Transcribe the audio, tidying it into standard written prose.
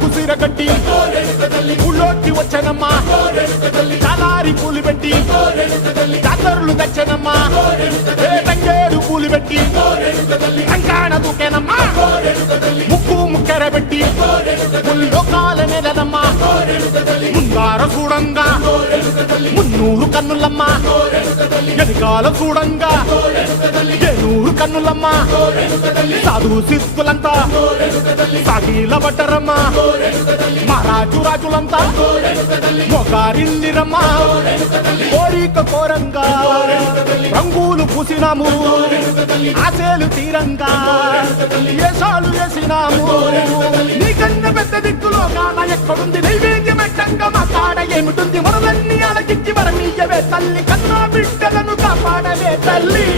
కుసిర కట్టి ఊళ్ళోకి వచ్చనమ్మా చాలారి పూలు పెట్టి జాతరులు తెచ్చనమ్మా తంగేడు పూలు పెట్టి కంకాణ దూకేనమ్మా ముక్కు ముక్కెర పెట్టి ముల్లోకాల నెలనమ్మా ముందార చూడంగా మున్నూరు కన్నులమ్మా వెనకాల చూడంగా ఏనూరు కన్నులమ్మా సాధువు సిద్ధులంతా సాగిల బట్టరమ్మా మహారాజు రాజులంతా మొగారిల్లిరమ్మా కోరిక కోరంగా రంగులు పూసినాము ఆశలు తీరంగా ఏసాలు వేసినాము నీకన్నా పెద్ద దిక్కులో కాన ఎక్కడుంది నైవేద్యం ఎట్టంగా మా కాడ ఏమిటుంది మనలన్నీ అలకిచ్చి వరమీయవే తల్లి కన్నా బిడ్డలను కాపాడవే తల్లి